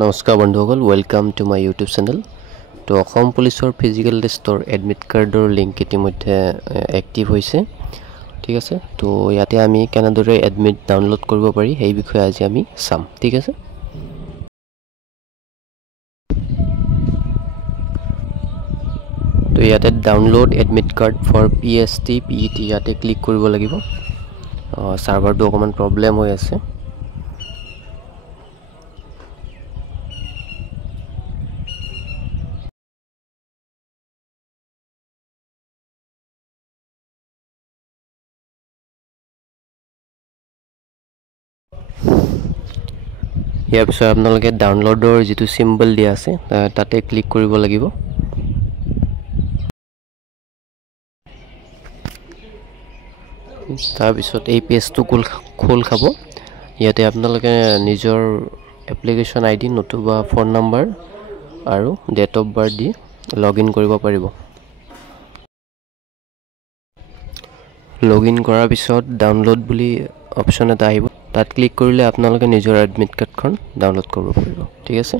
নমস্কাৰ বন্ধুসকল, welcome to my YouTube channel. তো অসম পুলিচৰ ফিজিকেল টেষ্টৰ এডমিট কাৰ্ডৰ লিংক ইতিমধ্যে এক্টিভ হৈছে, ঠিক আছে। তো ইয়াতে আমি কেনেদৰে এডমিট ডাউনলোড কৰিব পাৰি সেই বিষয়ে আজি আমি চাম, ঠিক আছে। তো ইয়াতে download admit card for PST PET ইয়াতে ক্লিক কৰিব লাগিব। সাৰ্ভাৰটো অকণমান প্ৰব্লেম হৈ আছে। ইয়াৰ পিছত আপোনালোকে ডাউনলোডৰ যিটো চিম্বল দিয়া আছে তাতে ক্লিক কৰিব লাগিব। তাৰপিছত এই পেজটো খোল খাব। ইয়াতে আপোনালোকে নিজৰ এপ্লিকেশ্যন ID নতুবা ফোন নম্বৰ আৰু ডেট অফ বাৰ্থ দি লগইন কৰিব পাৰিব। লগইন কৰাৰ পিছত ডাউনলোড বুলি অপশ্যন এটা আহিব, তাত ক্লিক কৰিলে আপোনালোকে নিজৰ এডমিট কাৰ্ডখন ডাউনলোড কৰিব পাৰিব, ঠিক আছে।